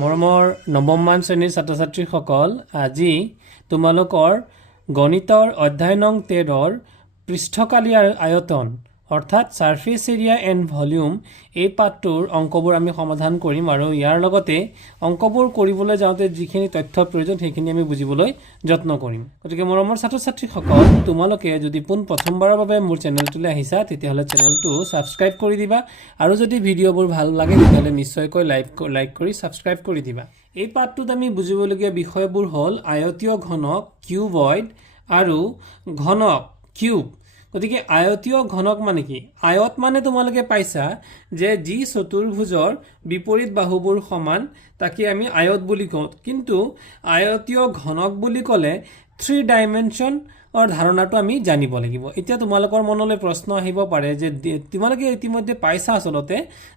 মৰমৰ নৱমমান শ্ৰেণীৰ ছাত্ৰ ছাত্ৰীসকল, আজি তোমালোকৰ গণিতৰ অধ্যায় নং 13ৰ পৃষ্ঠকালি আৰু আয়তন অৰ্থাৎ সাৰফেস এৰিয়া এণ্ড ভলিউম এই পাঠটোৰ অংকবোৰ আমি সমাধান কৰিম আৰু ইয়াৰ লগতে অংকবোৰ কৰিবলৈ যাওঁতে যিখিনি তথ্যৰ প্ৰয়োজন সেইখিনি আমি বুজিবলৈ যত্ন কৰিম। গতিকে মৰমৰ ছাত্ৰ ছাত্ৰীসকল, তোমালোকে যদি প্ৰথমবাৰৰ বাবে মোৰ চেনেলটোলৈ আহিছা তেতিয়াহ'লে চেনেলটো ছাবস্ক্ৰাইব কৰি দিবা আৰু যদি ভিডিঅ'বোৰ ভাল লাগে তেতিয়াহ'লে নিশ্চয়কৈ লাইক কৰি ছাবস্ক্ৰাইব কৰি দিবা। এই পাঠটোত আমি বুজিবলগীয়া বিষয়বোৰ হ'ল আয়তীয় ঘনক কিউবইড আৰু ঘনক কিউব। গতিকে আয়তীয় ঘনক মানে কি? আয়ত মানে তোমালোকে পাইছা যে যি চতুৰ্ভুজৰ বিপৰীত বাহুবোৰ সমান তাকে আমি আয়ত বুলি কওঁ, কিন্তু আয়তীয় ঘনক বুলি ক'লে 3 ডাইমেনশ্যনৰ ধাৰণাটো আমি জানিব লাগিব। এতিয়া তোমালোকৰ মনলৈ প্ৰশ্ন আহিব পাৰে যে তোমালোকে ইতিমধ্যে পাইছা আচলতে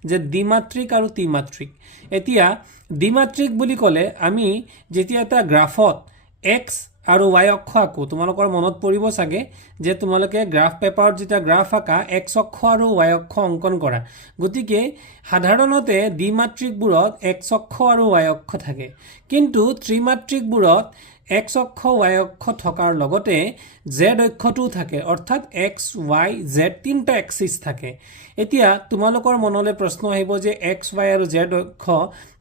যে দ্বিমাত্ৰিক আৰু ত্ৰিমাত্ৰিক। এতিয়া দ্বিমাত্ৰিক বুলি ক'লে আমি যেতিয়া এটা গ্ৰাফত এক্স আৰু ৱাই অক্ষ আঁকো, তোমালোকৰ মনত পৰিব চাগে যে তোমালোকে গ্ৰাফ পেপাৰত যেতিয়া গ্ৰাফ আঁকা এক্স অক্ষ আৰু ৱাই অক্ষ অংকন কৰা। গতিকে সাধাৰণতে দ্বিমাত্ৰিকবোৰত এক্স অক্ষ আৰু ৱাই অক্ষ থাকে, কিন্তু ত্ৰিমাত্ৰিকবোৰত এক্স অক্ষ ৱাই অক্ষ থকাৰ লগতে জেড অক্ষটোও থাকে, অৰ্থাৎ এক্স ৱাই জেড 3টা এক্সিছ থাকে। এতিয়া তোমালোকৰ মনলৈ প্ৰশ্ন আহিব যে এক্স ৱাই আৰু জেড অক্ষ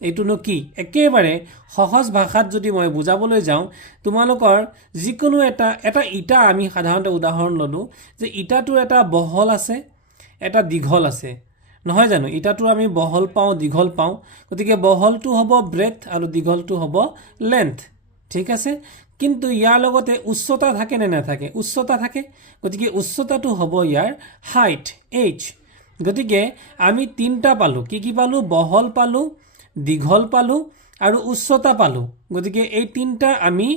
এইটোনো কি? একেবাৰে সহজ ভাষাত যদি মই বুজাবলৈ যাওঁ, তোমালোকৰ যিকোনো এটা ইটা আমি সাধাৰণতে উদাহৰণ ল'লোঁ যে ইটাটোৰ এটা বহল আছে, এটা দীঘল আছে, নহয় জানো? ইটাটোৰ আমি বহল পাওঁ, দীঘল পাওঁ। গতিকে বহলটো হ'ব ব্ৰেথ আৰু দীঘলটো হ'ব লেন্থ, ঠিক আছে? কিন্তু ইয়াৰ লগতে উচ্চতা থাকে নে নাথাকে? উচ্চতা থাকে। গতিকে উচ্চতাটো হ'ব ইয়াৰ হাইট, এইচ। গতিকে আমি 3টা পালোঁ। কি পালোঁ? বহল পালোঁ, দীঘল পালোঁ আৰু উচ্চতা পালোঁ। গতিকে এই 3টা আমি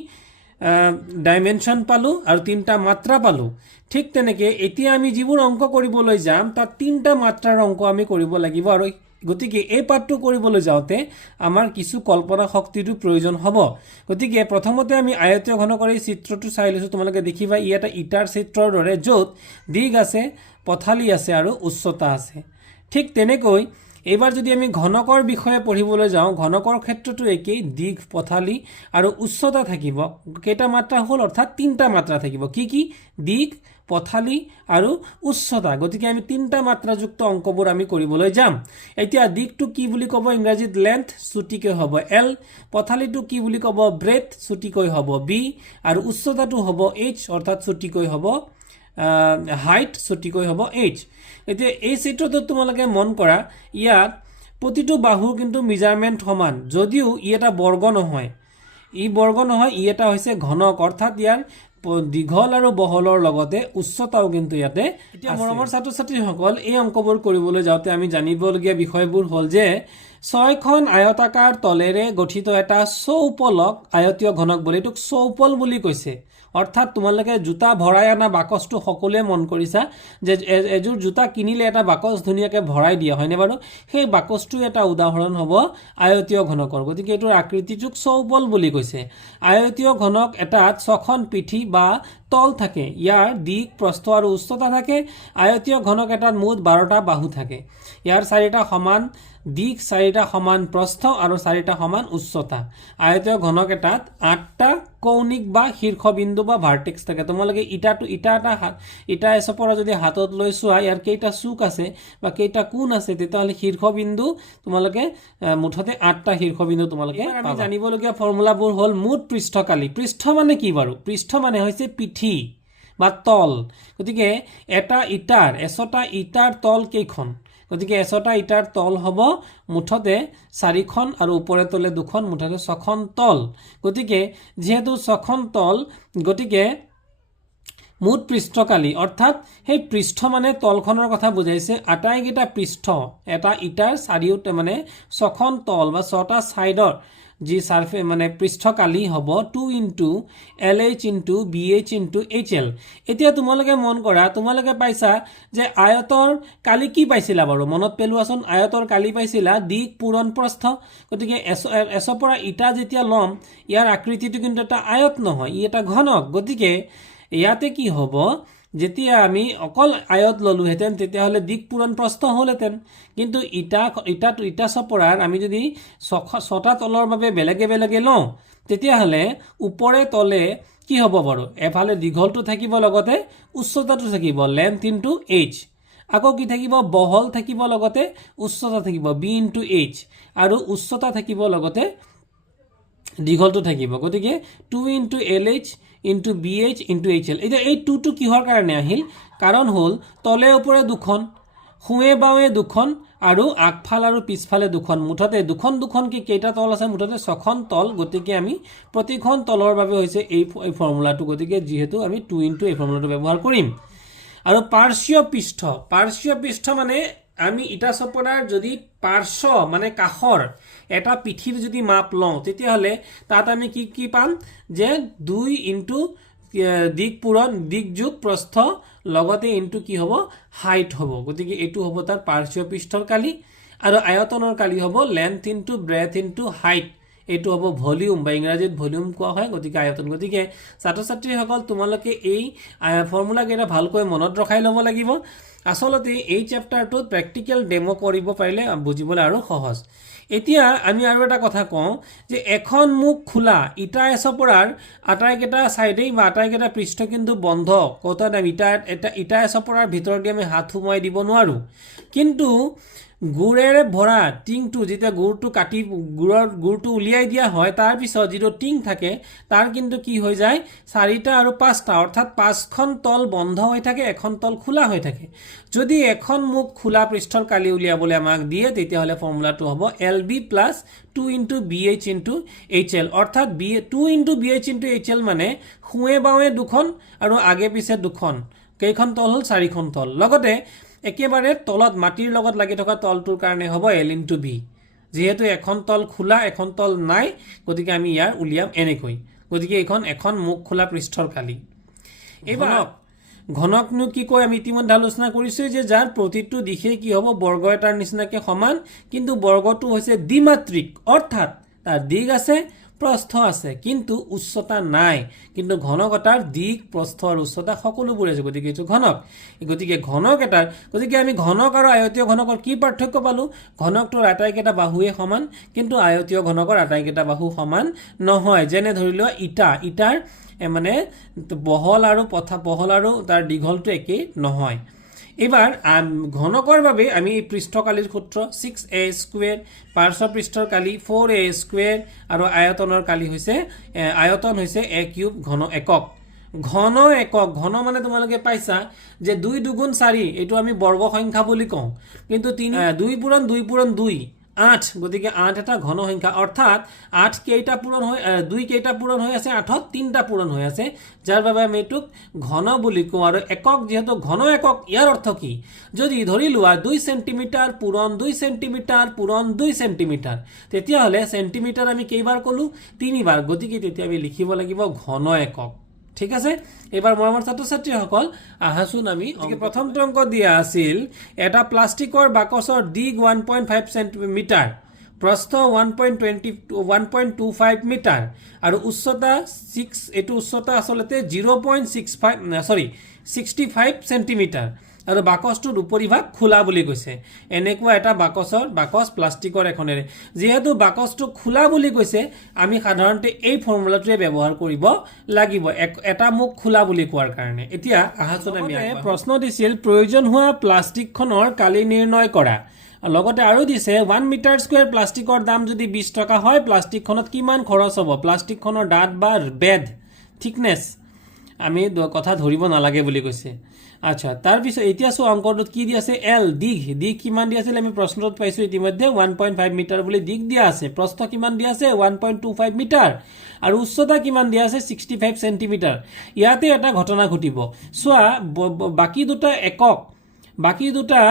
ডাইমেনশ্যন পালোঁ আৰু 3টা মাত্ৰা পালোঁ। ঠিক তেনেকৈ এতিয়া আমি যিবোৰ অংক কৰিবলৈ যাম তাত 3টা মাত্ৰাৰ অংক আমি কৰিব লাগিব, আৰু গতিকে এই পাঠটো কৰিবলৈ যাওঁতে আমাৰ কিছু কল্পনা শক্তিটো প্ৰয়োজন হ'ব। গতিকে প্ৰথমতে আমি আয়তীয় ঘনকৰ এই চিত্ৰটো চাই লৈছোঁ। তোমালোকে দেখিবা ই এটা ইটাৰ চিত্ৰৰ দৰে, য'ত দিশ আছে, পথালি আছে আৰু উচ্চতা আছে। ঠিক তেনেকৈ এইবাৰ যদি আমি ঘনকৰ বিষয়ে পঢ়িবলৈ যাওঁ, ঘনকৰ ক্ষেত্ৰতো একেই, দিশ, পথালি আৰু উচ্চতা থাকিব। কেইটা মাত্ৰা হ'ল? অৰ্থাৎ 3টা মাত্ৰা থাকিব। কি? দিশ, পথালি আৰু উচ্চতা। গতিকে আমি 3টা মাত্ৰাযুক্ত অংকবোৰ আমি কৰিবলৈ যাম। এতিয়া দিশটো কি বুলি ক'ব? ইংৰাজীত লেন্থ, চুটিকৈ হ'ব এল। পথালিটো কি বুলি ক'ব? ব্ৰেথ, চুটিকৈ হ'ব বি। আৰু উচ্চতাটো হ'ব এইচ, অৰ্থাৎ চুটিকৈ হ'ব হাইট, চুটিকৈ হ'ব এইচ। এতিয়া এই চিত্ৰটোত তোমালোকে মন কৰা, ইয়াত প্ৰতিটো বাহুৰ কিন্তু মেজাৰমেণ্ট সমান, যদিও ই এটা বৰ্গ নহয়। ই এটা হৈছে ঘনক, অৰ্থাৎ ইয়াৰ দীঘল আৰু বহলৰ লগতে উচ্চতাও কিন্তু ইয়াতে। এতিয়া মৰমৰ ছাত্ৰ ছাত্ৰীসকল, এই অংকবোৰ কৰিবলৈ যাওঁতে আমি জানিবলগীয়া বিষয়বোৰ হ'ল যে 6খন আয়তাকাৰ তলেৰে গঠিত এটা চৌপলক আয়তীয় ঘনক বুলি, এইটোক চৌপল বুলি কৈছে। অৰ্থাৎ তোমালোকে জোতা ভৰাই অনা বাকচটো সকলোৱে মন কৰিছা যে এযোৰ জোতা কিনিলে এটা বাকচ ধুনীয়াকৈ ভৰাই দিয়া হয়নে বাৰু? সেই বাকচটো এটা উদাহৰণ হ'ব আয়তীয় ঘনকৰ। গতিকে এইটোৰ আকৃতিটোক চৌপল বুলি কৈছে। আয়তীয় ঘনক এটাত 6খন পিঠি বা তল থাকে। ইয়াৰ দিশ, প্ৰস্থ আৰু উচ্চতা থাকে। আয়তীয় ঘনক এটাত মুঠ 12টা বাহু থাকে। ইয়াৰ 4টা সমান দিশ, 4টা সমান প্ৰস্থ আৰু 4টা সমান উচ্চতা। আয়তীয় ঘনক এটাত 8টা কৌণিক বা শীৰ্ষবিন্দু বা ভাৰ্টেক্স থাকে। তোমালোকে ইটা এচপৰা যদি হাতত লৈ চোৱা, ইয়াৰ কেইটা চুক আছে বা কেইটা কোণ আছে, তেতিয়াহ'লে শীৰ্ষবিন্দু তোমালোকে মুঠতে 8টা শীৰ্ষবিন্দু তোমালোকে আমি জানিবলগীয়া ফৰ্মুলাবোৰ হ'ল মুঠ পৃষ্ঠকালি। পৃষ্ঠ মানে কি বাৰু? পৃষ্ঠ মানে হৈছে পিঠি বা তল। গতিকে এচটা ইটাৰ তল কেইখন? গতিকে এচটা ইটাৰ তল হ'ব মুঠতে 4খন আৰু ওপৰে তলে 2খন, মুঠতে 6খন তল। গতিকে যিহেতু 6খন তল, গতিকে মুঠ পৃষ্ঠকালি, অৰ্থাৎ সেই পৃষ্ঠ মানে তলখনৰ কথা বুজাইছে। আটাইকেইটা পৃষ্ঠ এটা ইটাৰ চাৰিওটা মানে 6খন তল বা 6টা ছাইডৰ যি মানে পৃষ্ঠকালি হ'ব 2 × LH × BH × HL। এতিয়া তোমালোকে মন কৰা, তোমালোকে পাইছা যে আয়তৰ কালি কি পাইছিলা বাৰু? মনত পেলোৱাচোন। আয়তৰ কালি পাইছিলা দিশ, পূৰণ, প্ৰস্থ। গতিকে এচপৰা ইটা যেতিয়া ল'ম, ইয়াৰ আকৃতিটো কিন্তু এটা আয়ত নহয়, ই এটা ঘনক। গতিকে ইয়াতে কি হ'ব যেতিয়া আমি অকল আয়ত ল'লোহেঁতেন তেতিয়াহ'লে দিক পূৰণ প্ৰস্থ হ'লহেঁতেন, কিন্তু ইটা চপৰাৰ আমি যদি ছটা তলৰ বাবে বেলেগে বেলেগে লওঁ তেতিয়াহ'লে ওপৰে তলে কি হ'ব বাৰু, এফালে দীঘলটো থাকিব লগতে উচ্চতাটো থাকিব লেন্থ ইনটু এইচ, আকৌ কি থাকিব বহল থাকিব লগতে উচ্চতা থাকিব বি ইনটু এইচ, আৰু উচ্চতা থাকিব লগতে দীঘলটো থাকিব, গতিকে 2 into L H into B H into H L. এতিয়া এই 2টো কিহৰ কাৰণে আহিল, কাৰণ হ'ল তলে ওপৰে দুখন, সোঁৱে বাওঁৱে দুখন আৰু আগফাল আৰু পিছফালে দুখন, মুঠতে দুখনকৈ কেইটা তল আছে, মুঠতে 6খন তল, গতিকে আমি প্ৰতিখন তলৰ বাবে হৈছে এই ফৰ্মুলাটো, গতিকে যিহেতু আমি 2 ইনটু এই ফৰ্মুলাটো ব্যৱহাৰ কৰিম। আৰু পাৰ্শ্বীয় পৃষ্ঠ মানে আমি ইটা চপৰাৰ যদি পাৰ্শ্ব মানে কাষৰ এটা পিঠিৰ যদি মাপ লওঁ তেতিয়াহ'লে তাত আমি কি পাম যে 2 ইনটু দিক যোগ প্ৰস্থ লগতে ইনটু কি হ'ব হাইট হ'ব, গতিকে এইটো হ'ব তাৰ পাৰ্শ্বীয় পৃষ্ঠৰ কালি। আৰু আয়তনৰ কালি হ'ব length into breath into height, এইটো হ'ব ভলিউম বা ইংৰাজীত ভলিউম কোৱা হয়, গতিকে আয়তন। গতিকে ছাত্ৰ ছাত্ৰীসকল তোমালোকে এই ফৰ্মুলাকেইটা ভালকৈ মনত ৰখাই ল'ব লাগিব। আচলতে এই চেপ্টাৰটোত প্ৰেক্টিকেল ডেমো কৰিব পাৰিলে বুজিবলৈ আৰু সহজ। এতিয়া আমি আৰু এটা কথা কওঁ যে এখন মুখ খোলা ইটা এচপৰাৰ আটাইকেইটা ছাইডেই বা আটাইকেইটা পৃষ্ঠ কিন্তু বন্ধ, কটাত আমি ইটা এচপৰাৰ ভিতৰত দি আমি হাত সোমোৱাই দিব নোৱাৰোঁ, কিন্তু গুড়েৰে ভৰা টিংটো যেতিয়া গুড়টো উলিয়াই দিয়া হয় তাৰপিছত যিটো টিং থাকে তাৰ কিন্তু কি হৈ যায় 4টা আৰু 5টা, অৰ্থাৎ 5খন তল বন্ধ হৈ থাকে, এখন তল খোলা হৈ থাকে। যদি এখন মুখ খোলা পৃষ্ঠৰ কালি উলিয়াবলৈ আমাক দিয়ে তেতিয়াহ'লে ফৰ্মুলাটো হ'ব LB plus 2 into BH into HL, অৰ্থাৎ 2 ইনটু BH ইনটু HL মানে সোঁৱে বাওঁৱে দুখন আৰু আগে পিছে দুখন, কেইখন তল হ'ল 4খন তল, লগতে একেবাৰে তলত মাটিৰ লগত লাগি থকা তলটোৰ কাৰণে হ'ব L ইনটু B, যিহেতু এখন তল খোলা এখন তল নাই গতিকে আমি ইয়াৰ উলিয়াম এনেকৈ, গতিকে এখন মুখ খোলা পৃষ্ঠৰ কালি। এইবাৰ ঘনকনো কি কয় আমি ইতিমধ্যে আলোচনা কৰিছোঁ যে যাৰ প্ৰতিটো দিশেই কি হ'ব বৰ্গ এটাৰ নিচিনাকৈ সমান, কিন্তু বৰ্গটো হৈছে দ্বিমাত্ৰিক, অৰ্থাৎ তাৰ দিশ আছে প্ৰস্থ আছে কিন্তু উচ্চতা নাই, কিন্তু ঘনক এটাৰ দিশ প্ৰস্থ আৰু উচ্চতা সকলোবোৰ আছে, গতিকে এইটো ঘনক। গতিকে আমি ঘনক আৰু আয়তীয় ঘনকৰ কি পাৰ্থক্য পালোঁ, ঘনকটোৰ আটাইকেইটা বাহুৱে সমান কিন্তু আয়তীয় ঘনকৰ আটাইকেইটা বাহু সমান নহয়। যেনে ধৰি লোৱা ইটাৰ মানে বহল আৰু তাৰ দীঘলটো একেই নহয়। এইবাৰ ঘনকৰ বাবে আমি এই পৃষ্ঠকালিৰ সূত্ৰ 6a² পাৰ্শ্ব পৃষ্ঠৰ কালি 4a² আৰু আয়তনৰ কালি হৈছে আয়তন হৈছে a³ ঘন একক। ঘন মানে তোমালোকে পাইছা যে 2 দুগুণ 4, এইটো আমি বৰ্গ সংখ্যা বুলি কওঁ, কিন্তু 2 পূৰণ 2 পূৰণ 2 8, গতিকে 8 এটা ঘন সংখ্যা, অৰ্থাৎ 8 কেইটা পূৰণ হৈ 2 কেইটা পূৰণ হৈ আছে 8ত 3টা পূৰণ হৈ আছে, যাৰ বাবে আমি এইটোক ঘন বুলি কওঁ। আৰু একক যিহেতু ঘন একক, ইয়াৰ অৰ্থ কি, যদি ধৰি লোৱা 2 চেণ্টিমিটাৰ পূৰণ 2 চেণ্টিমিটাৰ পূৰণ 2 চেণ্টিমিটাৰ, তেতিয়াহ'লে চেণ্টিমিটাৰ আমি কেইবাৰ ক'লোঁ 3বাৰ, গতিকে তেতিয়া আমি লিখিব লাগিব ঘন একক। ঠিক আছে, এইবাৰ মৰমৰ ছাত্ৰ ছাত্ৰীসকল আহাচোন আমি প্ৰথমটো অংক দিয়া আছিল এটা প্লাষ্টিকৰ বাকচৰ দিগ 1.5 চেণ্টিমিটাৰ, প্ৰস্থ 1.25 মিটাৰ আৰু উচ্চতা 6, এইটো উচ্চতা আচলতে 65 চেণ্টিমিটাৰ আৰু বাকচটোৰ উপৰিভাগ খোলা বুলি কৈছে। এনেকুৱা এটা বাকচ প্লাষ্টিকৰ এখনেৰে, যিহেতু বাকচটো খোলা বুলি কৈছে আমি সাধাৰণতে এই ফৰ্মুলাটোৱে ব্যৱহাৰ কৰিব লাগিব এটা মুখ খোলা বুলি কোৱাৰ কাৰণে। এতিয়া আহাচোন আমি প্ৰশ্ন দিছিল প্ৰয়োজন হোৱা প্লাষ্টিকখনৰ কালি নিৰ্ণয় কৰা, লগতে আৰু দিছে 1 মিটাৰ স্কুৱেৰ প্লাষ্টিকৰ দাম যদি 20 টকা হয় প্লাষ্টিকখনত কিমান খৰচ হ'ব, প্লাষ্টিকখনৰ ডাঠ বা বেধ থিকনেছ আমি কথা ধৰিব নালাগে বুলি কৈছে। আচ্ছা, তাৰপিছত এতিয়া চোৱা অংকটোত কি দি আছে, এল দিগ কিমান দি আছিল আমি প্ৰশ্নটোত পাইছোঁ ইতিমধ্যে 1.5 মিটাৰ বুলি দিগ দিয়া আছে, প্ৰস্থ কিমান দিয়া আছে 1.25 মিটাৰ আৰু উচ্চতা কিমান দিয়া আছে 65 চেণ্টিমিটাৰ। ইয়াতে এটা ঘটনা ঘটিব, চোৱা বাকী দুটা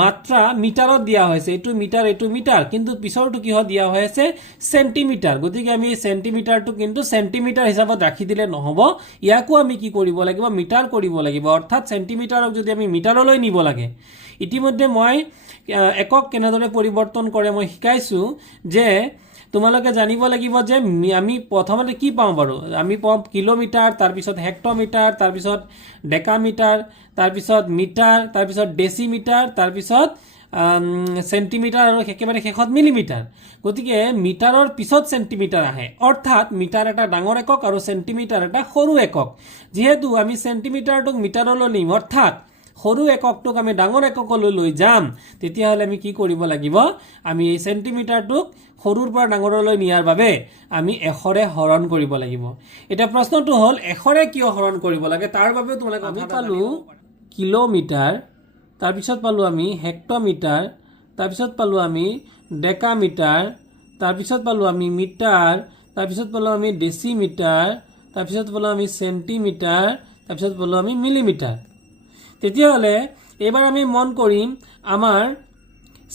মাত্ৰা মিটাৰত দিয়া হৈছে, এইটো মিটাৰ, কিন্তু পিছৰটো কিহত দিয়া হৈ আছে চেণ্টিমিটাৰ, গতিকে আমি এই চেণ্টিমিটাৰটো কিন্তু চেণ্টিমিটাৰ হিচাপত ৰাখি দিলে নহ'ব, ইয়াকো আমি কি কৰিব লাগিব মিটাৰ কৰিব লাগিব, অৰ্থাৎ চেণ্টিমিটাৰক যদি আমি মিটাৰলৈ নিব লাগে। ইতিমধ্যে মই একক কেনেদৰে পৰিৱৰ্তন কৰে মই শিকাইছোঁ যে তোমালোকে জানিব লাগিব যে আমি প্ৰথমতে কি পাওঁ বাৰু আমি পাওঁ কিলোমিটাৰ তাৰপিছত হেক্টমিটাৰ তাৰপিছত ডেকামিটাৰ তাৰপিছত মিটাৰ তাৰপিছত ডেচিমিটাৰ তাৰপিছত সেন্টিমিটাৰ আৰু একেবাৰে শেষত মিলিমিটাৰ গতিকে মিটাৰৰ পিছত সেন্টিমিটাৰ আহে অৰ্থাৎ মিটাৰ এটা ডাঙৰ একক আৰু সেন্টিমিটাৰ এটা সৰু একক যেহেতু আমি সেন্টিমিটাৰটোক মিটাৰলৈ নিম অৰ্থাৎ সৰু এককটোক আমি ডাঙৰ এককলৈ লৈ যাম তেতিয়াহ'লে আমি কি কৰিব লাগিব আমি এই সেন্টিমিটাৰটোক সৰুৰ পৰা ডাঙৰলৈ নিয়াৰ বাবে আমি 100ৰে হৰণ কৰিব লাগিব এটা প্ৰশ্নটো হ'ল 100ৰে কিয় হৰণ কৰিব লাগে তাৰ বাবে তোমালোকে আমি পালো কিলোমিটাৰ তাৰপিছত পালো আমি হেক্টমিটাৰ তাৰপিছত পালো আমি ডেকামিটাৰ তাৰপিছত পালো আমি মিটাৰ তাৰপিছত পালো আমি ডেচিমিটাৰ তাৰপিছত পালো আমি সেন্টিমিটাৰ তাৰপিছত পালো আমি মিলিমিটাৰ তেতিয়াহ'লে এবাৰ আমি মন কৰিম আমাৰ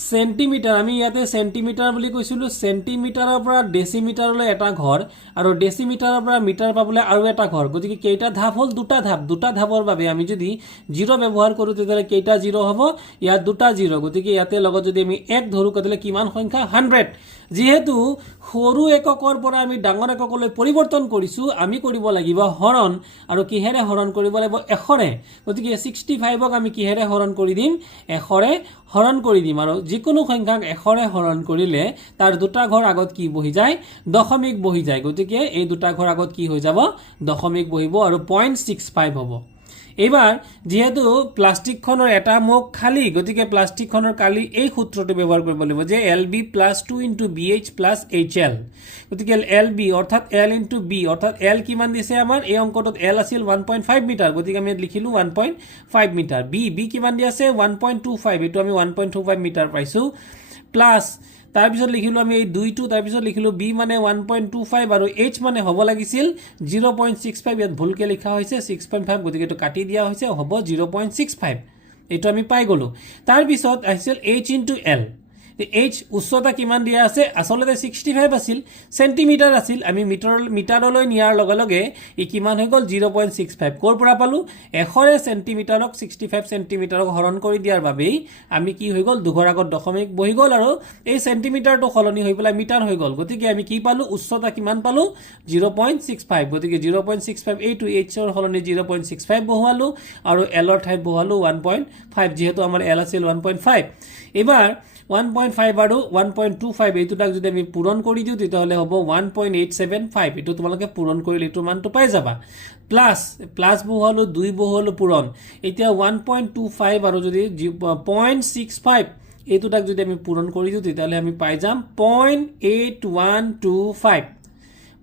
সেন্টিমিটাৰ আমি ইয়াতে সেন্টিমিটাৰ বুলি কৈছিলো সেন্টিমিটাৰৰ পৰা ডেচিমিটাৰলৈ এটা ঘৰ আৰু ডেচিমিটাৰৰ পৰা মিটাৰ পাবলৈ আৰু এটা ঘৰ গতিকে কেইটা ধাপ হ'ল দুটা ধাপৰ বাবে আমি যদি 0 ব্যৱহাৰ কৰো তেতিয়াহ'লে কেইটা 0 হ'ব ইয়াত দুটা 0 গতিকে ইয়াতে লগত যদি আমি 1 ধৰো তেতিয়াহ'লে কিমান সংখ্যা 100 যেহেতু সৰু এককৰ পৰা আমি ডাঙৰ এককলৈ পৰিৱৰ্তন কৰিছো আমি কৰিব লাগিব হৰণ আৰু কিহেৰে হৰণ কৰিব লাগিব 100ৰে গতিকে 65ক আমি কিহেৰে হৰণ কৰি দিম 100ৰে হৰণ কৰি দিম আৰু যিকোনো সংখ্যাক 100ৰে হৰণ কৰিলে তাৰ দুটা ঘৰ আগত কি বহি যায় দশমিক বহি যায় গতিকে এই দুটা ঘৰ আগত কি হৈ যাব দশমিক বহিব আৰু 0.65 হ'ব এবাৰ যেহেতু প্লাষ্টিকখনৰ এটা মুখ খালি গতিকে প্লাষ্টিকখনৰ কালি এই সূত্ৰটো ব্যৱহাৰ কৰিব লাগিব যে LB + 2 * BH + HL গতিকে LB অৰ্থাৎ L * B অৰ্থাৎ L কিমান দিছে আমাৰ এই অংকটোত L আছিল 1.5 মিটাৰ গতিকে আমি লিখিলো 1.5 মিটাৰ B কিমান দি আছে 1.25 এটো আমি 1.25 মিটাৰ পাইছো প্লাস তাৰপিছত লিখিলো আমি এই 2টো তাৰপিছত লিখিলো B মানে 1.25 আৰু H মানে হ'ব লাগিছিল 0.65 ইয়াত ভুলকে লিখা হৈছে 6.5 গতিকে এটো কাটি দিয়া হৈছে হ'ব 0.65 এটো আমি পাই গলো তাৰপিছত আহিছিল H * L H উচ্চতা কিমান দিয়া আছে আসলতে 65 আছিল সেন্টিমিটাৰ আছিল আমি মিটাৰলৈ নিয়াৰ লগে লগে ই কিমান হৈ গল 0.65 কোৰ পৰা পালো 100ৰে সেন্টিমিটাৰক 65 সেন্টিমিটাৰক হৰণ কৰি দিয়াৰ বাবে আমি কি হৈ গল দুঘৰ আগত দশমিক বহি গল আৰু এই সেন্টিমিটাৰটো খলনি হৈ পেলাই মিটাৰ হৈ গল গতিকে আমি কি পালো উচ্চতা কিমান পালো 0.65 গতিকে 0.65 এইটো H ৰ খলনি 0.65 বহুৱালো আৰু L ৰ ঠাইত বহুৱালো 1.5 যেহেতু আমাৰ L আছিল 1.5 এবাৰ 1.5 আৰু 1.25 এই দুটাক যদি আমি পূৰণ কৰি দিও তেতিয়াহলে হ'ব 1.875 এটো তোমালোকে পূৰণ কৰিলে এটো মানটো পাই যাবা প্লাস বহুৱালো 2 বহুৱালো পূৰণ এতিয়া 1.25 আৰু যদি 0.65 এই দুটাক যদি আমি পূৰণ কৰি দিও তেতিয়াহলে আমি পাই যাম 0.8125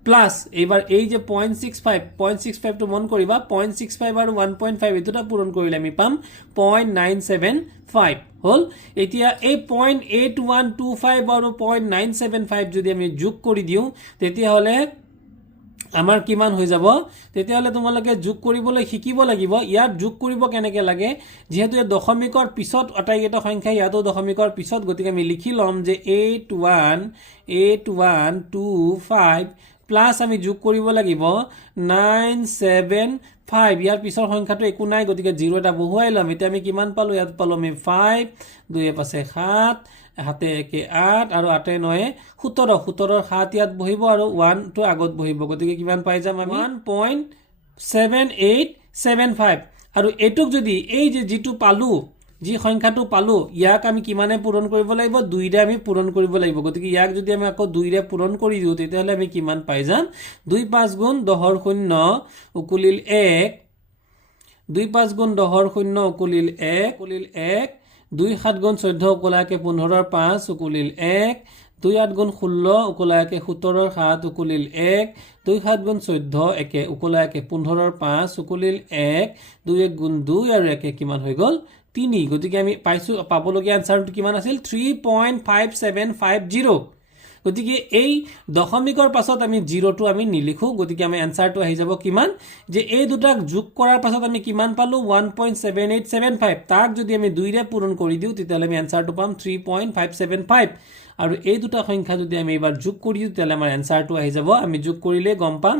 প্লাস এবাৰ এই যে 0.65 টো মন কৰিবা 0.65 আৰু 1.5 এটোটা পূৰণ কৰিলে আমি পাম 0.975 হল এতিয়া এই 0.8125 আৰু 0.975 যদি আমি যোগ কৰি দিও তেতিয়াহলে আমাৰ কিমান হৈ যাব তেতিয়াহলে তোমালোকে যোগ কৰিবলৈ শিকিব লাগিব ইয়াত যোগ কৰিব কেনেকৈ লাগে যেহেতু এই দশমিকৰ পিছত আটাইকেইটা সংখ্যা ইয়াতো দশমিকৰ পিছত গতিকে আমি লিখি লম যে 818125 প্লাস আমি যোগ কৰিব লাগিব 975 ইয়াৰ পিছৰ সংখ্যাটো একো নাই গতিকে 0 এটা বহুৱাই লম এতিয়া আমি কিমান পালো ইয়াত পালো আমি 5 2 এ পাছে 7 হাতে 1 8 আৰু 8 9 17 7 ইয়াত বহিব আৰু 1 টো আগত বহিব গতিকে কিমান পাই যাম আমি 1.7875 আৰু এটুক যদি এই যে যেটো পালো যি সংখ্যাটো পালো ইয়াক আমি কিমানে পূৰণ কৰিব লাগিব 2 ৰে আমি পূৰণ কৰিব লাগিব গতিকে ইয়াক যদি আমি আকৌ 2 ৰে পূৰণ কৰি দিও তেতিয়াহলে আমি কিমান পাই যাম 2 5 গুণ 10 ৰ 0 উকুলিল 1 2 5 গুণ 10 ৰ 0 উকুলিল 1 2 7 গুণ 14 উকুলাকে 15 ৰ 5 উকুলিল 1 2 8 গুণ 16 উকুলাকে 17 ৰ 7 উকুলিল 1 2 7 গুণ 14 একে উকুলাকে 15 ৰ 5 উকুলিল 1 2 1 গুণ 2 আৰু একে কিমান হৈ গল 3 গতিকে আমি পাইছো পাবলগীয়া আনসাৰটো কিমান আছিল 3.5750 গতিকে এই দশমিকৰ পাছত আমি 0 টো আমি নিলিখো গতিকে আমি আনসাৰটো আহি যাব কিমান যে এই দুটাক যোগ কৰাৰ পাছত আমি কিমান পালো 1.7875 তাক যদি আমি 2 ৰে পূৰণ কৰি দিও তেতিয়াহলে আমি আনসাৰটো পাম 3.575 আৰু এই দুটা সংখ্যা যদি আমি এবাৰ যোগ কৰি দিও তেতিয়াহলে আমাৰ আনসাৰটো আহি যাব আমি যোগ কৰিলে গম পাম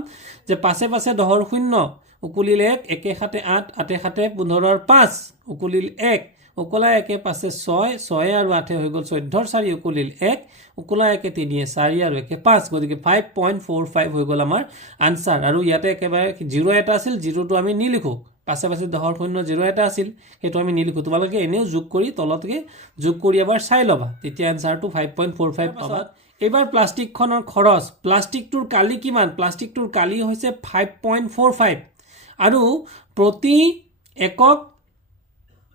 যে পাছে পাছে 10 ৰ 0 উকুলিল 1 1 7 8 8 7 15 ৰ 5 উকুলিল 1 উকলা 1 পাছে 6 6 আৰু 8 হৈ গ'ল 14 4 উকলিল 1 উকলা 1 3 4 আৰু 1 5 গতিকে 5.45 হৈ গ'ল আমাৰ আনসাৰ আৰু ইয়াতে একেবাৰে 0 এটা আছিল 0 টো আমি নিলিখো পাছে পাছে 10 শূন্য 0 এটা আছিল হেতু আমি নিলিখো তোমালোকে এনেও যোগ কৰি তলতকে যোগ কৰি এবাৰ চাই লবা তেতিয়া আনসাৰটো 5.45 পাবা এবাৰ প্লাষ্টিকখনৰ খৰচ প্লাষ্টিকটোৰ কালি কিমান প্লাষ্টিকটোৰ কালি হৈছে 5.45 আৰু প্ৰতি একক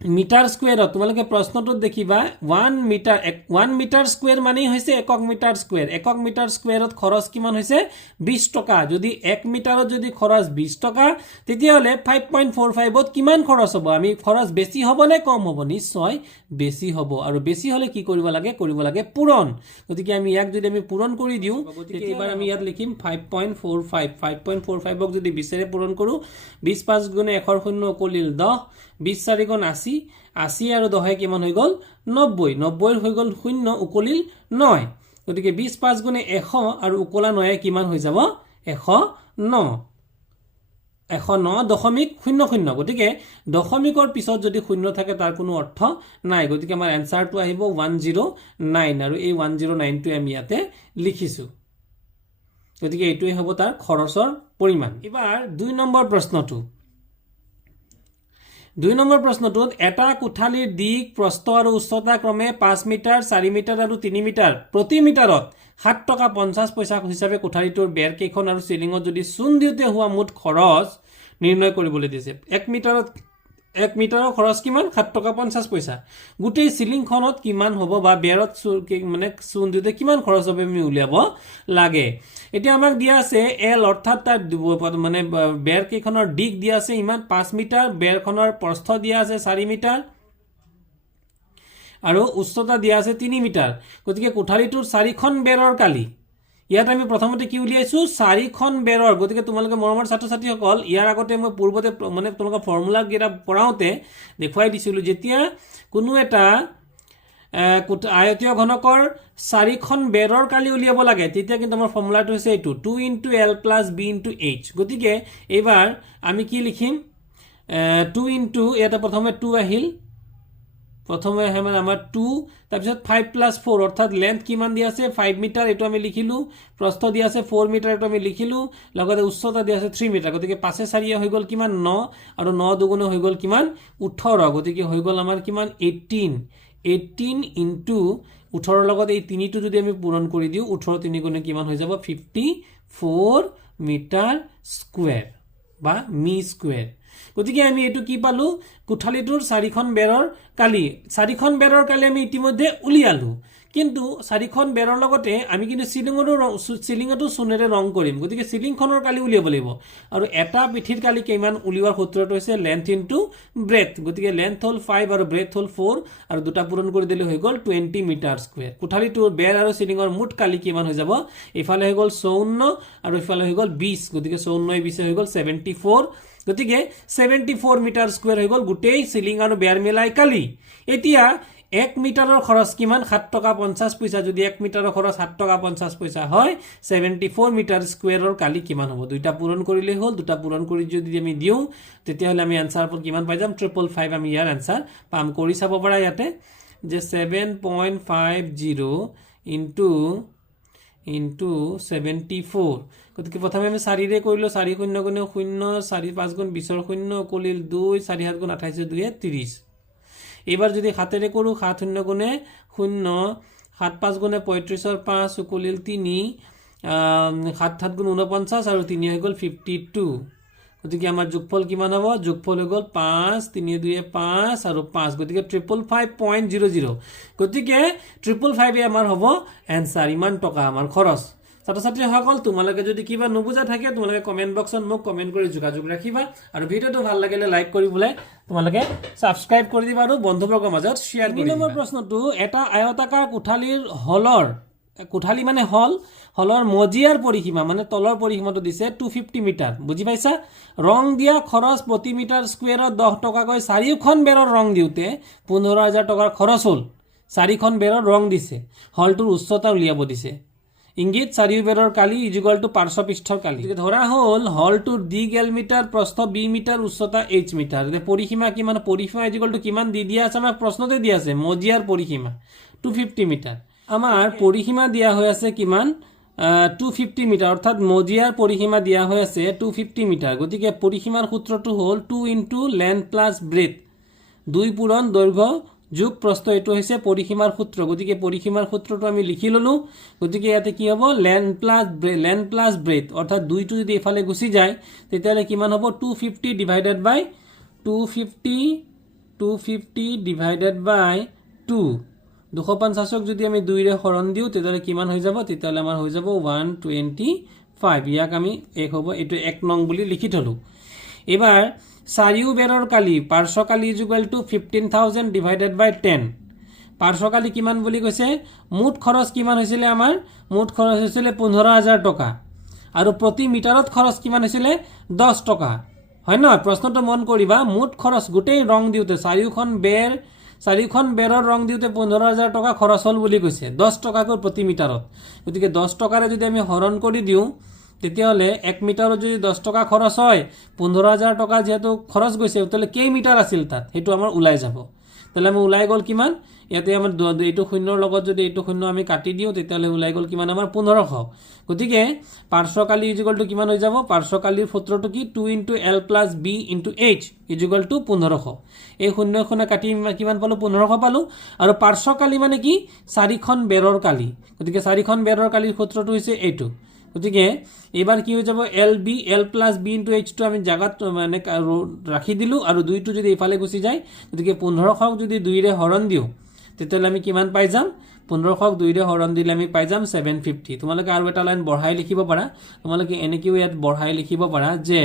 মিটাৰ স্কয়াৰত তোমালোকে প্ৰশ্নটো দেখিবা 1 মিটাৰ স্কয়াৰ মানে হৈছে একক মিটাৰ স্কয়াৰত খৰচ কিমান হৈছে 20 টকা যদি 1 মিটাৰত যদি খৰচ 20 টকা তেতিয়া হলে 5.45 ত কিমান খৰচ হ'ব আমি খৰচ বেছি হ'ব নে কম হ'ব নিশ্চয় বেছি হ'ব আৰু বেছি হলে কি কৰিব লাগে পূৰণ গতিকে আমি ইয়াক যদি আমি পূৰণ কৰি দিও গতিকে এবাৰ আমি ইয়াত লিখিম 5.45 ক যদি 20 ৰে পূৰণ কৰো 20 5 গুণে 1 ৰ শূন্য কলিল 10 20 4 গুণ 80 80 আৰু 10 কিমান হৈ গ'ল 90 90 হৈ গ'ল 0 উকলিল 9 গতিকে 20 5 গুণে 100 আৰু উকলা 9 কিমান হৈ যাব 109 109.00 গতিকে দশমিকৰ পিছত যদি শূন্য থাকে তাৰ কোনো অৰ্থ নাই গতিকে আমাৰ আনসাৰটো আহিব 109 আৰু এই 109 টো আমি ইয়াতে লিখিছো গতিকে এইটোই হ'ব তাৰ খৰচৰ পৰিমাণ এবাৰ 2 নম্বৰ প্ৰশ্নটো 2 নম্বৰ প্ৰশ্নটোত এটা কোঠালিৰ দিক প্ৰস্থ আৰু উচ্চতা ক্ৰমে 5 মিটাৰ 4 মিটাৰ আৰু 3 মিটাৰ প্ৰতি মিটাৰত 7 টকা 50 পইচা হিচাপে কোঠালিটোৰ বেৰ কেইখন আৰু সিলিঙত যদি চূণ দিওতে হোৱা মুঠ খৰচ নিৰ্ণয় কৰিবলৈ দিছে 1 মিটাৰৰ খৰচ কিমান 7 টকা 50 পইচা গোটেই সিলিংখনত কিমান হ'ব বা বেৰত মানে চূণ দিওতে কিমান খৰচ হবে আমি উলিয়াব লাগে এতিয়া আমাক দিয়া আছে এল অৰ্থাৎ তাৰ মানে বেৰ কেইখনৰ দিক দিয়া আছে ইমান 5 মিটাৰ বেৰখনৰ প্ৰস্থ দিয়া আছে 4 মিটাৰ আৰু উচ্চতা দিয়া আছে 3 মিটাৰ গতিকে কোঠালিটোৰ 4খন বেৰৰ কালি ইয়াত আমি প্ৰথমতে কি উলিয়াইছো 4খন বেৰৰ গতিকে তোমালোকে মৰমৰ ছাত্ৰ-ছাত্ৰীসকল ইয়াৰ আগতে মই পূৰ্বতে মানে তোমালোকৰ ফৰ্মুলা গিৰা পঢ়াওতে দেখুৱাই দিছিলো যেতিয়া কোনো এটা আয়তীয় ঘনকৰ 4খন বেৰৰ কালি উলিয়াব লাগে তেতিয়া কিন্তু আমাৰ ফৰ্মুলাটো হৈছে এইটো 2 * l + b * h গতিকে এবাৰ আমি কি লিখিম 2 এটা প্ৰথমে 2 আহিল প্ৰথমে হেমান আমাৰ 2 তাৰ পিছত 5 + 4 অৰ্থাৎ লেন্থ কিমান দিয়া আছে 5 মিটাৰ এটো আমি লিখিলো প্ৰস্থ দিয়া আছে 4 মিটাৰ এটো আমি লিখিলো লগতে উচ্চতা দিয়া আছে 3 মিটাৰ গতিকে 5 4 হৈ গল কিমান 9 আৰু 9 দুগুণ হৈ গল কিমান 18 গতিকে হৈ গল আমাৰ কিমান 18 * 18 লগত এই 3 টো যদি আমি পূৰণ কৰি দিও 18 3 গুণে কিমান হৈ যাব 54 মিটাৰ স্কয়াৰ বা মি স্কয়াৰ গতিকে আমি এটো কি পালো কোঠালিটোৰ 4খন বেৰৰ কালি আমি ইতিমধ্যে উলিয়ালো কিন্তু 4খন বেৰৰ লগতে আমি কিন্তু সিলিংটো চুনেৰে ৰং কৰিম গতিকে সিলিংখনৰ কালি উলিয়াব লাগিব আৰু এটা পিঠিৰ কালি কিমান উলিওৱাৰ সূত্ৰটো হৈছে লেন্থ * ব্ৰেথ গতিকে লেন্থ হল 5 আৰু ব্ৰেথ হল 4 আৰু দুটা পূৰণ কৰি দিলে হৈ গল 20 মিটাৰ স্কয়াৰ কোঠালিটোৰ বেৰ আৰু সিলিংৰ মুঠ কালি কিমান হৈ যাব ইফালে হৈ গল 54 আৰু ইফালে হৈ গল 20 গতিকে 54 20 হৈ গল 74 গতিকে 74 মিটাৰ স্কয়াৰ হৈ গল গোটেই সিলিং আৰু বেৰ মিলাই কালি এতিয়া 1 মিটাৰৰ খৰচ কিমান 7 টকা 50 পইচা যদি 1 মিটাৰৰ খৰচ 7 টকা 50 পইচা হয় 74 মিটাৰ স্কয়াৰৰ কালি কিমান হ'ব দুইটা পূৰণ কৰিলে হ'ল দুটা পূৰণ কৰি যদি আমি দিও তেতিয়া হলে আমি আনসাৰ পৰ কিমান পাই যাম 555 আমি ইয়াৰ আনসাৰ পাম কৰি চাব পাৰা ইয়াতে যে 7.50 into 74 গতিকে প্ৰথমে আমি 4 ৰে কৰিলো 4 শূন্য গুণে 0 4 5 গুণ 20 ৰ 0 কলিল 2 4 7 গুণ 28 2 30 এবাৰ যদি 7 ৰে কৰো 7 শূন্য গুণে 0 7 5 গুণে 35 ৰ 5 কলিল 3 7 7 গুণ 49 আৰু 3 হৈ গল 52 গতিকে আমাৰ যোগফল কিমান হ'ব যোগফল হৈ গল 5 3 2 5 আৰু 5 গতিকে 555.00 গতিকে 555 আমাৰ হ'ব आंसर ইমান টকা আমাৰ খৰচ ছাত্ৰ-ছাত্ৰীসকল তোমালোকে যদি কিবা নুবুজা থাকে তোমালোকে কমেন্ট বক্সত মোক কমেন্ট কৰি যোগাযোগ ৰাখিবা আৰু ভিডিওটো ভাল লাগিলে লাইক কৰিবলৈ তোমালোকে সাবস্ক্ৰাইব কৰি দিবা আৰু বন্ধুবৰ্গৰ মাজত শেয়াৰ কৰি দিবা নম্বৰ প্ৰশ্নটো এটা আয়তাকাৰ কোঠালিৰ হলৰ কোঠালি মানে হলৰ মজিয়াৰ পৰিসীমা মানে তলৰ পৰিসীমাটো দিছে 250 মিটাৰ বুজি পাইছা ৰং দিয়া খৰচ প্ৰতি মিটাৰ স্কয়াৰত 10 টকাকৈ চাৰিখন বেৰৰ ৰং দিওতে 15000 টকাৰ খৰচ হ'ল চাৰিখন বেৰৰ ৰং দিছে হলটোৰ উচ্চতা উলিয়াব দিছে ইংগিত চাৰিওবেৰৰ কালি ইজুগল টু পাৰ্শ্ব পৃষ্ঠৰ কালি ধৰা হ'ল হলটোৰ দিগ এল মিটাৰ প্ৰস্থ বি মিটাৰ উচ্চতা এইচ মিটাৰ পৰিসীমা কিমান পৰিসীমা ইজুগল টু কিমান দি দিয়া আছে আমাক প্ৰশ্নতে দিয়া আছে মজিয়াৰ পৰিসীমা 250 মিটাৰ আমাৰ পৰিসীমা দিয়া হৈ আছে কিমান 250 মিটাৰ অৰ্থাৎ মজিয়াৰ পৰিসীমা দিয়া হৈ আছে 250 মিটাৰ গতিকে পৰিসীমাৰ সূত্ৰটো হ'ল 2 ইনটু লেন্থ প্লাছ ব্ৰেথ 2 পূৰণ দৈৰ্ঘ্য যোগ প্ৰস্থ এটো হৈছে পৰিসীমাৰ সূত্ৰ গতিকে পৰিসীমাৰ সূত্ৰটো আমি লিখি ললো গতিকে ইয়াতে কি হ'ব লেন্থ প্লাছ ব্ৰেথ অৰ্থাৎ 2 টো যদি এফালে গুছি যায় তেতিয়ালে কিমান হ'ব 250 ডিভাইডেড বাই 250 ডিভাইডেড বাই 2 250ক যদি আমি 2 ৰে হৰণ দিও তেতিয়ালে কিমান হৈ যাব তেতিয়ালে আমাৰ হৈ যাব 125 ইয়াক আমি এক হ'ব এটো 1 নং বুলি লিখি থলো এবাৰ চাৰিওবেৰৰ কালি পাৰ্শ্বকালি ইজুগল টু 15000 ডিভাইডেড বাই 10 পাৰ্শ্বকালি কিমান বুলি কৈছে মুঠ খৰচ কিমান হৈছিলে আমাৰ মুঠ খৰচ হৈছিলে 15000 টকা আৰু প্ৰতি মিটাৰত খৰচ কিমান হৈছিলে 10 টকা হয় না প্ৰশ্নটো মন কৰিবা মুঠ খৰচ গোটেই ৰং দিওতে চাৰিখন বেৰৰ ৰং দিওতে 15000 টকা খৰচ হল বুলি কৈছে 10 টকাকৈ প্ৰতি মিটাৰত গতিকে 10 টকাৰে যদি আমি হৰণ কৰি দিও তেতিয়ালে 1 মিটাৰত যদি 10 টকা খৰচ হয় 15000 টকা যেহেতু খৰচ গৈছে তেতিয়ালে কেই মিটাৰ আছিল তাত হেতু আমাৰ উলাই যাব তাহলে আমি উলাই গল কিমান ইয়াতে আমাৰ এইটো শূন্যৰ লগত যদি এইটো শূন্য আমি কাটি দিও তেতিয়ালে উলাই গল কিমান আমাৰ 1500 গতিকে পাৰ্শ্বকালি ইজুগল টু কিমান হৈ যাব পাৰ্শ্বকালিৰ সূত্ৰটো কি 2 into l plus b into h is equal to 1500 এই শূন্যখনে কাটি কিমান পালো 1500 পালো আৰু পাৰ্শ্বকালি মানে কি চাৰিখন বেৰৰ কালি গতিকে চাৰিখন বেৰৰ কালিৰ সূত্ৰটো হৈছে এইটো গতিকে এবাৰ কি হৈ যাব l plus b into h টো আমি জাগাত মানে ৰাখি দিলু আৰু 2 টো যদি ইফালে গুছি যায় গতিকে 1500ক যদি 2 ৰে হৰণ দিও তেতিয়ালে আমি কিমান পাই যাম 1500ক 2 ৰে হৰণ দিলে আমি পাই যাম 750 তোমালোকে আৰু এটা লাইন বঢ়াই লিখিব পাৰা তোমালোকে এনেকিও ইয়াত বঢ়াই লিখিব পাৰা যে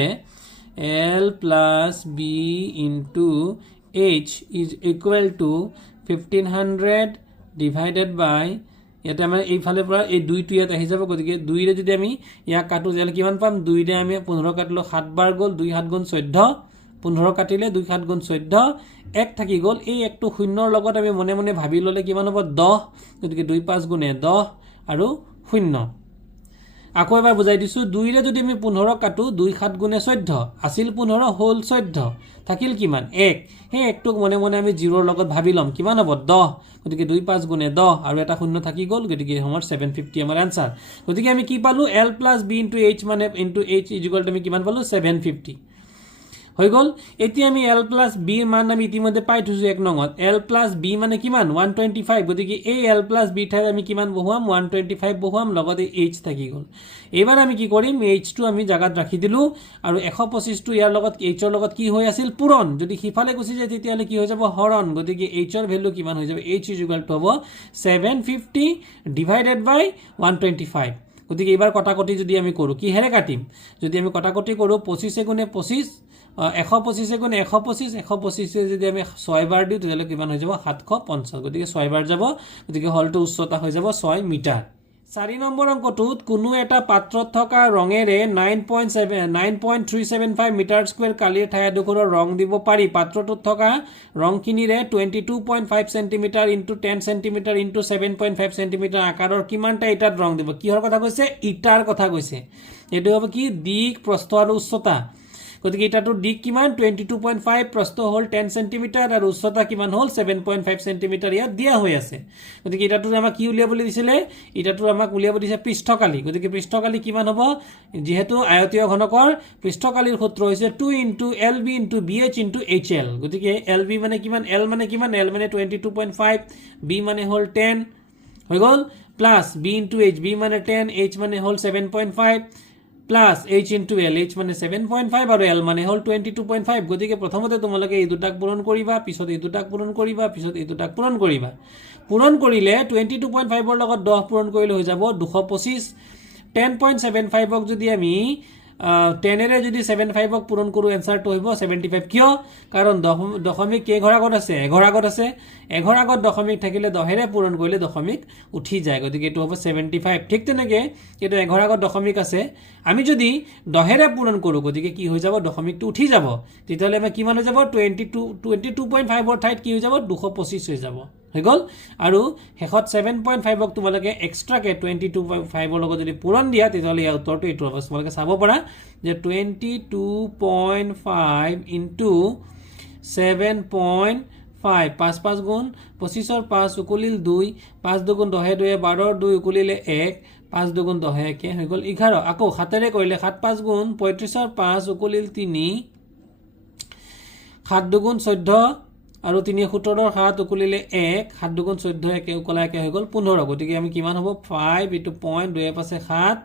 l plus b into h is equal to 1500 divided by ইয়াতে আমাৰ এইফালে পৰা এই 2 টো ইয়াত আহি যাব গতিকে 2 ৰে যদি আমি ইয়াক কাটো তেলে কিমান পাম 2 ৰে আমি 15 কাটিলো 7 বাৰ গল 2 7 গুণ 14 15 কাটিলে 2 7 গুণ 14 এক থাকি গল এই একটো শূন্যৰ লগত আমি মনে মনে ভাবি ললে কিমান হ'ব 10 গতিকে 2 5 গুণে 10 আৰু শূন্য আকৌ এবাৰ বুজাই দিছো 2 ৰে যদি আমি 15 কাটো 2 7 গুণে 14 আছিল 15 হোল 14 থাকিল কিমান 1 হে একটুক মনে মনে আমি 0 ৰ লগত ভাবি লম কিমান হ'ব 10 গতিকে 2 5 গুণে 10 আৰু এটা শূন্য থাকি গল গতিকে আমাৰ 750 আমাৰ आंसर গতিকে আমি কি পালো l plus b into h মানে ইনটু h ইকুৱেল টু আমি কিমান পালো 750 হৈ গল এতিয়া আমি l প্লাছ b মান আমি ইতিমধ্যে পাই থৈছো এক নঙত l প্লাছ b মানে কিমান 125 গতিকে এই l প্লাছ b ঠাই আমি কিমান বহুৱাম 125 বহুৱাম লগতে h থাকি গল এবাৰ আমি কি কৰিম h টো আমি জাগাত ৰাখি দিলু আৰু 125 টো ইয়াৰ লগত h ৰ লগত কি হৈ আছিল পূৰণ যদি হিফালে গুছি যায় তেতিয়ালে কি হৈ যাব হৰণ গতিকে h ৰ ভ্যালু কিমান হৈ যাব h ইকুৱেল টু হ'ব 750 ডিভাইডেড বাই 125 গতিকে এবাৰ কটাকটি যদি আমি কৰো কি হেৰে কাটিম যদি আমি কটাকটি কৰো 25 গুণে 25 125 গুণে 125 যদি আমি 6 বাৰ দিও তেতিয়ালে কিমান হৈ যাব 750 গতিকে 6 বাৰ যাব গতিকে হলটো উচ্চতা হৈ যাব 6 মিটাৰ 4 নম্বৰ অংকটোত কোনো এটা পাত্ৰত থকা ৰঙেৰে 9.375 মিটাৰ স্কয়াৰ কালিৰ ঠাইডোখৰৰ ৰং দিব পাৰি পাত্ৰটোত থকা ৰংখিনিৰে 22.5 সেন্টিমিটাৰ * 10 সেন্টিমিটাৰ * 7.5 সেন্টিমিটাৰ আকাৰৰ কিমানটা ইটাত ৰং দিব কিহৰ কথা কৈছে ইটাৰ কথা কৈছে এটো হ'ব কি দিক প্ৰস্থ আৰু উচ্চতা গতিকে এটাটোৰ দিক কিমান 22.5 প্ৰস্থ হল 10 সেন্টিমিটাৰ আৰু উচ্চতা কিমান হল 7.5 সেন্টিমিটাৰ ইয়াত দিয়া হৈ আছে গতিকে এটাটোৰ আমাক কি উলিয়াবলৈ দিছিলে এটাটোৰ আমাক উলিয়াব দিছে পৃষ্ঠকালি গতিকে পৃষ্ঠকালি কিমান হ'ব যেহেতু আয়তীয় ঘনকৰ পৃষ্ঠকালিৰ সূত্ৰ হৈছে 2 * lb * bh * hl গতিকে lb মানে কিমান l মানে 22.5 b মানে হল 10 হৈ গল প্লাস b * h b মানে 10 h মানে হল 7.5 plus h into l h মানে 7.5 আৰু l মানে হল 22.5 গতিকে প্ৰথমতে তোমালোকে এই দুটাক পূৰণ কৰিবা পিছত এই দুটাক পূৰণ কৰিবা পিছত এই দুটাক পূৰণ কৰিবা পূৰণ কৰিলে 22.5 ৰ লগত 10 পূৰণ কৰিলে হৈ যাব 225 10.75 ক যদি আমি 10 এৰে যদি 75 ক পূৰণ কৰো आंसरটো হইব 75 কিয় কাৰণ দশমিক কে ঘৰ আগত আছে 11 আগত আছে 11 আগত দশমিক থাকিলে 10 এৰে পূৰণ কৰিলে দশমিক উঠি যায় গতিকে এটো হ'ব 75 ঠিক তেনেকে এটো 11 আগত দশমিক আছে আমি যদি 10 এৰে পূৰণ কৰো গতিকে কি হৈ যাব দশমিকটো উঠি যাব তেতিয়ালে আমি কিমান হৈ যাব 22.5 ৰ ঠাইত কি হৈ যাব 225 হৈ যাব হৈ গ'ল আৰু শেষত 7.5ক তোমালোকে এক্সট্ৰাকে 22.5ৰ লগত যদি পূৰণ দিয়া তেতিয়াহ'লে ইয়াৰ উত্তৰটো এইটো হ'ব তোমালোকে চাব পাৰা যে 22.5 ইনটু 7.5 5 5 গুণ 25ৰ 5 উকলিল 2 5 দুগুণ 10 2 12ৰ 2 উকলিলে 1 5 দুগুণ 10 1 হৈ গ'ল 11 আকৌ 7ৰে কৰিলে 7 5 গুণ 35ৰ 5 উকলিল 3 7 দুগুণ 14 আৰু 3 17ৰ 7 উকলিলে 1 7 দুগুণ 14 1 উকলা 1 হৈ গ'ল 15 গতিকে আমি কিমান হ'ব 5 ইটো পইণ্ট 2 পাছে 7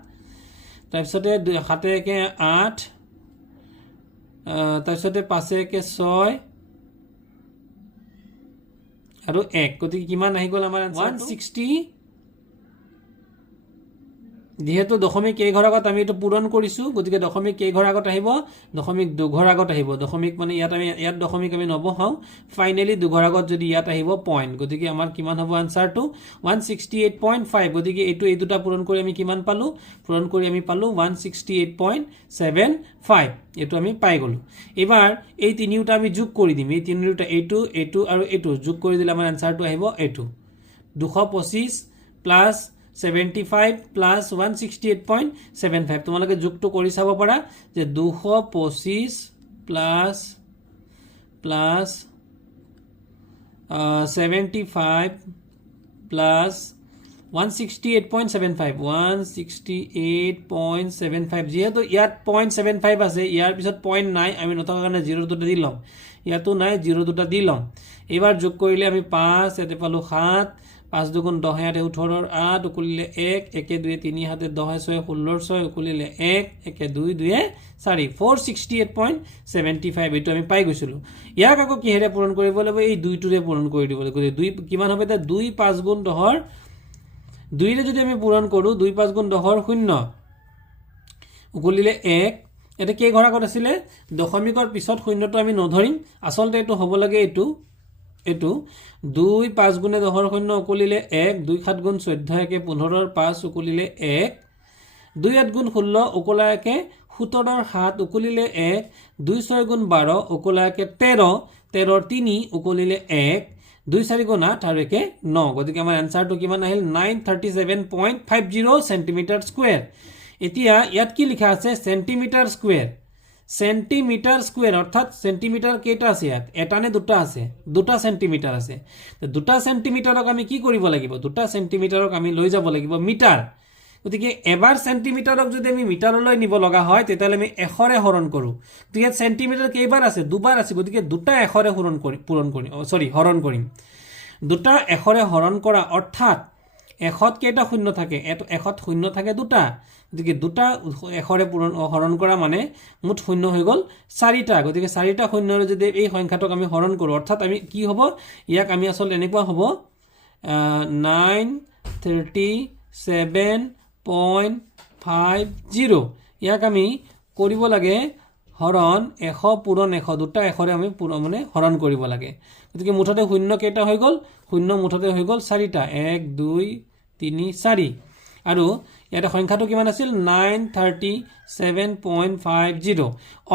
তাৰপিছতে 7 1 8 তাৰপিছতে 5 1 6 আৰু 1 গতিকে কিমান আহি গ'ল আমাৰ 160 যেহেতু দশমিক কেই ঘৰ আগত আমি এটো পূৰণ কৰিছো গতিকে দশমিক কেই ঘৰ আগত আহিব দশমিক 2 ঘৰ আগত আহিব দশমিক মানে ইয়াত দশমিক আমি নবহাও ফাইনালি 2 ঘৰ আগত যদি ইয়াত আহিব পইণ্ট গতিকে আমাৰ কিমান হ'ব আনসাৰটো 168.5 গতিকে এই দুটা পূৰণ কৰি আমি কিমান পালো পূৰণ কৰি আমি পালো 168.75 এটো আমি পাই গলো এবাৰ এই তিনিটা আমি যোগ কৰি দিম এই তিনিটা এইটো আৰু এইটো যোগ কৰি দিলে আমাৰ আনসাৰটো আহিব এইটো 225 প্লাস 75 plus 168.75 তোমালোকে যোগটো কৰি চাব পাৰা যে 225 plus 75 plus 168.75 যেহেতু ইয়াত 0.75 আছে ইয়াৰ পিছত পইণ্ট নাই আমি নথকা কাৰণে 0 দুটা দি লম ইয়াতো নাই 0 দুটা দি লম এবাৰ যোগ কৰিলে আমি 5 ইয়াতে পালো 7 5 দুগুণ 10 8 18ৰ 8 উকলিলে 1 1 2 3 7 10 6 16 6 উকলিলে 1 1 2 2 4 468.75 এটো আমি পাই গৈছিলো ইয়াক আকৌ কিহেৰে পূৰণ কৰিব লাগিব এই দুইটোৰে পূৰণ কৰি দিব লাগিব দুই কিমান হবে তা 2 5 গুণ 10ৰ 2 ৰে যদি আমি পূৰণ কৰো 2 5 গুণ 10ৰ 0 উকলিলে 1 এটা কেই ঘৰ আগত আছিল দশমিকৰ পিছত শূন্যটো আমি নধৰিম আসলতে এটো হ'ব লাগে এটো 2 5 গুণে 10ৰ 0 উকলিলে 1 2 7 গুণ 14 1 15ৰ 5 উকলিলে 1 2 8 গুণ 16 উকলা 1 17ৰ 7 উকলিলে 1 2 6 গুণ 12 উকলা 1 13 13ৰ 3 উকলিলে 1 2 4 গুণ 8 আৰু 1 9 গতিকে আমাৰ আনসাৰটো কিমান আহিল 937.50 সেন্টিমিটার স্কয়ার এতিয়া ইয়াত কি লিখা আছে সেন্টিমিটার স্কয়ার অর্থাৎ সেন্টিমিটার কেইটা আছে ইয়াত এটা নে দুটা আছে দুটা সেন্টিমিটার আছে তো দুটা সেন্টিমিটারক আমি কি কৰিব লাগিব দুটা সেন্টিমিটাৰক আমি লৈ যাব লাগিব মিটাৰ গতিকে এবাৰ সেন্টিমিটাৰক যদি আমি মিটাৰলৈ নিব লগা হয় তেতিয়ালে আমি 100ৰে হৰণ কৰো তো ইয়াত সেন্টিমিটাৰ কেইবাৰ আছে দুবাৰ আছে গতিকে দুটা 100ৰে হৰণ কৰিম দুটা 100ৰে হৰণ কৰা অৰ্থাৎ 100ত কেইটা শূন্য থাকে 100ত শূন্য থাকে দুটা গতিকে দুটা 100ৰে হৰণ কৰা মানে মুঠ শূন্য হৈ গল 4টা গতিকে 4টা শূন্যৰে যদি এই সংখ্যাটোক আমি হৰণ কৰো অৰ্থাৎ আমি কি হ'ব ইয়াক আমি আসল এনেকুৱা হ'ব 937.50 ইয়াক আমি কৰিব লাগে হৰণ 100 পূৰণ 100 দুটা 100ৰে আমি মানে হৰণ কৰিব লাগে গতিকে মুঠতে শূন্য কেইটা হৈ গল শূন্য মুঠতে হৈ গল 4টা 1 2 3 4 আৰু ইয়াতে সংখ্যাটো কিমান আছিল 937.50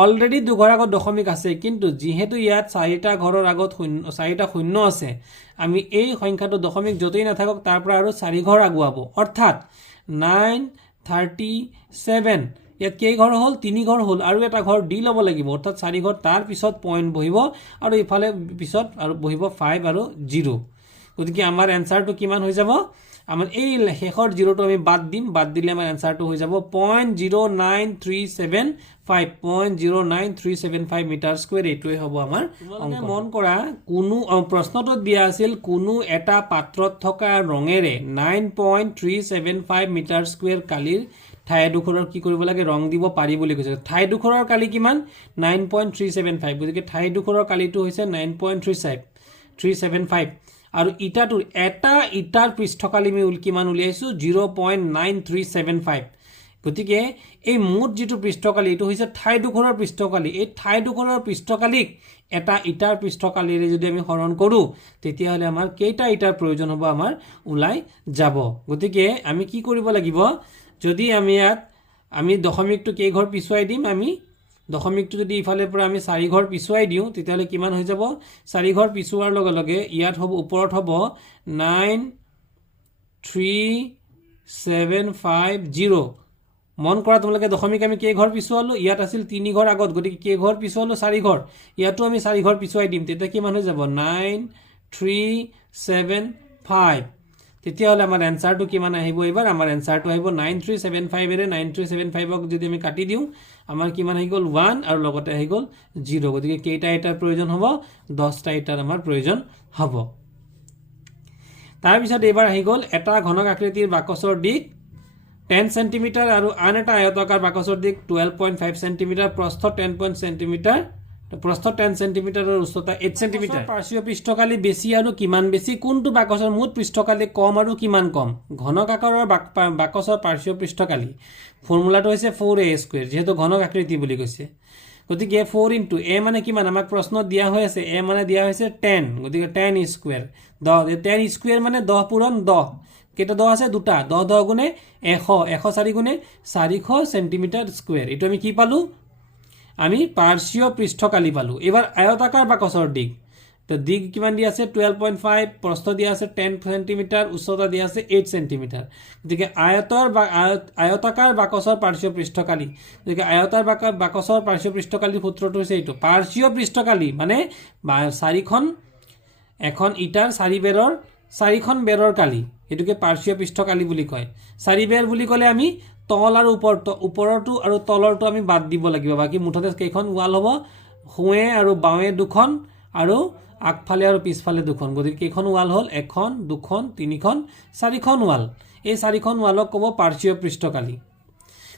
অলৰেডি দুঘৰ আগত দশমিক আছে কিন্তু যেহেতু ইয়াত 4টা ঘৰৰ আগত 4টা শূন্য আছে আমি এই সংখ্যাটো দশমিক যতই নাথাকক তাৰ পৰা আৰু 4 ঘৰ আগুৱাব অৰ্থাৎ 937 ইয়াত কেই ঘৰ হল 3 ঘৰ হল আৰু এটা ঘৰ দি লব লাগিব অৰ্থাৎ 4 ঘৰ তাৰ পিছত পইণ্ট বহিব আৰু ইফালে পিছত আৰু বহিব 5 আৰু 0 গতিকে আমাৰ এনসাৰটো কিমান হৈ যাব আমাৰ এই শেষৰ 0টো আমি বাদ দিলে আমাৰ এনসাৰটো হৈ যাব 0.09375 মিটাৰ স্কয়াৰ এটোই হ'ব আমাৰ অংক মন কৰা কোনো প্ৰশ্নটোত দিয়া আছিল কোনো এটা পাত্ৰত থকা ৰঙেৰে 9.375 মিটাৰ স্কয়াৰ কালিৰ ঠাই দুখৰৰ কি কৰিব লাগে ৰং দিব পাৰি বুলি কৈছে ঠাই দুখৰৰ কালি কিমান 9.375 গতিকে ঠাই দুখৰৰ কালিটো হৈছে 9.375 আৰু ইটাটোৰ এটা ইটাৰ পৃষ্ঠকালি আমি কিমান উলিয়াইছো 0.9375 গতিকে এই মুঠ যেটো পৃষ্ঠকালি এটো হৈছে ঠাই দুখৰৰ পৃষ্ঠকালি এই ঠাই দুখৰৰ পৃষ্ঠকালিক এটা ইটাৰ পৃষ্ঠকালিৰে যদি আমি হৰণ কৰো তেতিয়া হলে আমাৰ কেইটা ইটাৰ প্ৰয়োজন হ'ব আমাৰ উলাই যাব গতিকে আমি কি কৰিব লাগিব যদি আমি ইয়াত আমি দশমিকটো কেই ঘৰ পিছুৱাই দিম আমি দশমিকটো যদি ইফালে পৰা আমি 4 ঘৰ পিছুৱাই দিওঁ তেতিয়াহ'লে কিমান হৈ যাব 4 ঘৰ পিছুৱাৰ লগে লগে ইয়াত হ'ব ওপৰত হ'ব 93750 মন কৰা তোমালোকে দশমিক আমি কেই ঘৰ পিছুৱালো ইয়াত আছিল 3 ঘৰ আগত গতিকে কেই ঘৰ পিছুৱালো 4 ঘৰ ইয়াতো আমি 4 ঘৰ পিছুৱাই দিম তেতিয়া কিমান হৈ যাব 9375 তেতিয়াহ'লে আমাৰ এনসাৰটো কিমান আহিব এবাৰ আমাৰ এনসাৰটো আহিব 9375 এৰে 9375ক যদি আমি কাটি দিওঁ আমাৰ কিমান আহি গ'ল 1 আৰু লগতে আহি গ'ল 0 গতিকে কেইটা এটাৰ প্ৰয়োজন হ'ব 10টা এটাৰ আমাৰ প্ৰয়োজন হ'ব তাৰ পিছত এবাৰ আহি গ'ল এটা ঘনক আকৃতিৰ বাকচৰ দিক 10 cm আৰু আন এটা আয়তাকাৰ বাকচৰ দিক 12.5 cm প্ৰস্থ 10 cm প্ৰস্থ 10 cm আৰু উচ্চতা 8 cm পাৰ্শ্বীয় পৃষ্ঠকালি বেছি আৰু কিমান বেছি কোনটো বাকচৰ মুঠ পৃষ্ঠকালি কম আৰু কিমান কম ঘনক আকাৰৰ বাকচৰ পাৰ্শ্বীয় পৃষ্ঠকালি ফৰ্মুলাটো হৈছে 4a² যেহেতু ঘনক আকৃতি বুলি কৈছে গতিকে 4 * a মানে কিমান আমাক প্ৰশ্নত দিয়া হৈ আছে a মানে দিয়া হৈছে 10 গতিকে 10² 10² মানে 10 পূৰণ 10 কেইটা 10 আছে দুটা 10 10 গুণে 100 104 গুণে 400 সেন্টিমিটার স্কয়ার এটো আমি কি পালো আমি পাৰ্শ্বীয় পৃষ্ঠকালি পালো এবাৰ আয়তাকাৰ বাকচৰ দিক তো দিক কিমান দিয়া আছে 12.5 প্ৰস্থ দিয়া আছে 10 সেন্টিমিটাৰ উচ্চতা দিয়া আছে 8 সেন্টিমিটাৰ গতিকে আয়তাকাৰ বাকচৰ পাৰ্শ্বীয় পৃষ্ঠকালি গতিকে আয়তাকাৰ বাকচৰ পাৰ্শ্বীয় পৃষ্ঠকালি সূত্ৰটো হৈছে এইটো পাৰ্শ্বীয় পৃষ্ঠকালি মানে চাৰিখন এখন ইটাৰ চাৰি বেৰৰ চাৰিখন বেৰৰ কালি এটোকে পাৰ্শ্বীয় পৃষ্ঠকালি বুলি কয় চাৰি বেৰ বুলি ক'লে আমি তল আৰু ওপৰটো আৰু তলৰটো আমি বাদ দিব লাগিব বাকি মুঠতে কেইখন ওয়াল হ'ব হোৱে আৰু বাৱে দুখন আৰু আগফালে আৰু পিছফালে দুখন গতিকে কেইখন ওয়াল হ'ল এখন দুখন তিনিখন চাৰিখন ওয়াল এই চাৰিখন ওয়ালক ক'ব পাৰ্শ্বীয় পৃষ্ঠকালি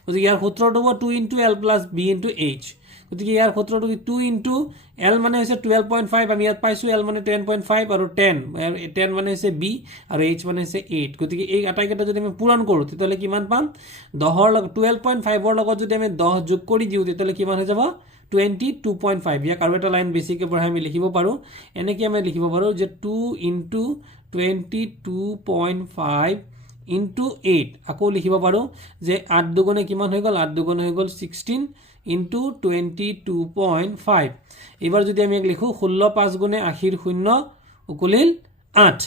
গতিকে ইয়াৰ সূত্ৰটো হ'ব 2 * l + b * h গতিকে ইয়াৰ সূত্ৰটো 2 * l মানে হৈছে 12.5 আমি ইয়াত পাইছো l মানে 10.5 আৰু 10 মানে হৈছে b আৰু h মানে হৈছে 8 গতিকে এই আটাইকেইটা যদি আমি পূৰণ কৰো তেতিয়ালে কিমান পাম 10 ৰ লগত 12.5 ৰ লগত যদি আমি 10 যোগ কৰি দিও তেতিয়ালে কিমান হৈ যাব 22.5 ইয়াক আৰু এটা লাইন বেছিকে বঢ়াই আমি লিখিব পাৰো এনেকৈ আমি লিখিব পাৰো যে 2 * 22.5 * 8 আকৌ লিখিব পাৰো যে 8 দুগুণে কিমান হৈ গ'ল 8 দুগুণে হৈ গ'ল 16 into 22.5 এবাৰ যদি আমি লিখো 16 5 গুণে 80 শূন্য উকুলিল 8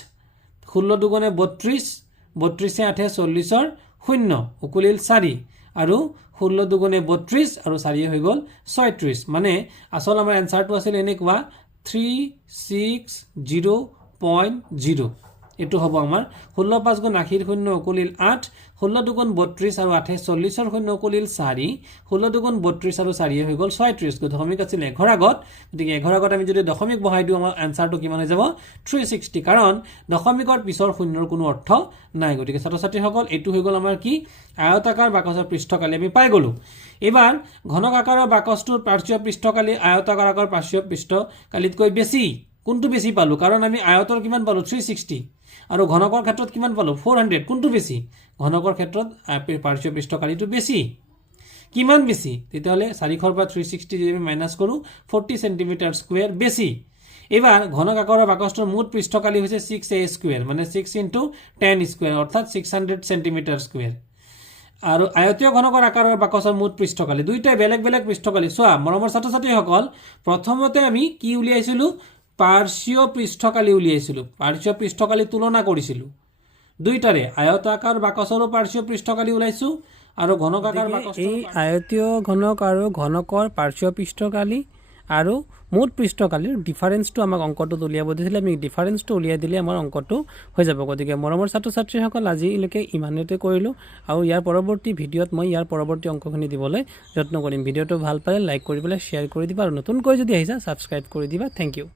16 দুগুণে 32 32 8 40 ৰ শূন্য উকুলিল 4 আৰু 16 দুগুণে 32 আৰু 4 হৈ গ'ল 36 মানে আসল আমাৰ এনসাৰটো আছিল এনেকুৱা 360.0 এটো হ'ব আমাৰ 16 5 গুণ 80 শূন্য উকুলিল 8 16 দুগুণ 32 আৰু 8 40 ৰ শূন্য উকুলিল 4 16 দুগুণ 32 আৰু 4 হৈ গ'ল 36 দশমিক আছিল 11 আগত গতিকে 11 আগত আমি যদি দশমিক বহাই দিও আমাৰ আনসাৰটো কিমান হৈ যাব 360 কাৰণ দশমিকৰ পিছৰ শূন্যৰ কোনো অৰ্থ নাই গতিকে ছাত্ৰ-ছাত্ৰী সকল এটো হৈ গ'ল আমাৰ কি আয়তাকাৰ বাকচৰ পৃষ্ঠকালি আমি পাই গলো এবাৰ ঘনক আকাৰৰ বাকচটোৰ পাৰ্শ্বীয় পৃষ্ঠকালি আয়তাকাৰ আকাৰৰ পাৰ্শ্বীয় পৃষ্ঠকালিতকৈ বেছি কোনটো বেছি পালো কাৰণ আমি আয়তৰ কিমান পালো 360 আৰু ঘনকৰ ক্ষেত্ৰত কিমান পালো 400 কোনটো বেছি ঘনকৰ ক্ষেত্ৰত পাৰ্শ্বীয় পৃষ্ঠকালিটো বেছি কিমান বেছি তেতিয়াহলে 400 পৰা 360 যদি আমি মাইনাস কৰো 40 সেন্টিমিটাৰ স্কয়াৰ বেছি এবাৰ ঘনক আকাৰৰ বাকচটোৰ মুঠ পৃষ্ঠকালি হৈছে 6a² মানে 6 * 10² অৰ্থাৎ 600 সেন্টিমিটাৰ স্কয়াৰ আৰু আয়তীয় ঘনকৰ আকাৰৰ বাকচৰ মুঠ পৃষ্ঠকালি দুইটা বেলেগ বেলেগ পৃষ্ঠকালি সোৱা মৰমৰ ছাত্ৰ-ছাত্ৰী সকল প্ৰথমতে আমি কি উলিয়াইছিলো পাৰ্শ্বীয় পৃষ্ঠকালি উলিয়াইছিলো পাৰ্শ্বীয় পৃষ্ঠকালি তুলনা কৰিছিলো দুইটাৰে আয়তাকাৰ বাকচৰো পাৰ্শ্বীয় পৃষ্ঠকালি উলাইছো আৰু ঘনকাকাৰ বাকচৰ এই আয়তীয় ঘনক আৰু ঘনকৰ পাৰ্শ্বীয় পৃষ্ঠকালি আৰু মুঠ পৃষ্ঠকালিৰ ডিফাৰেন্সটো আমাক অংকটো উলিয়াব দিছিল আমি ডিফাৰেন্সটো উলিয়াই দিলে আমাৰ অংকটো হৈ যাব গতিকে মৰমৰ ছাত্ৰ-ছাত্ৰীসকল আজিলৈকে ইমানতে কৰিলো আৰু ইয়াৰ পৰৱৰ্তী ভিডিঅত মই ইয়াৰ পৰৱৰ্তী অংকখিনি দিবলৈ যত্ন কৰিম ভিডিঅটো ভাল পালে লাইক কৰি পেলাই শ্বেয়াৰ কৰি দিবা আৰু নতুনকৈ যদি আহিছা সাবস্ক্ৰাইব কৰি দিবা থ্যাংক ইউ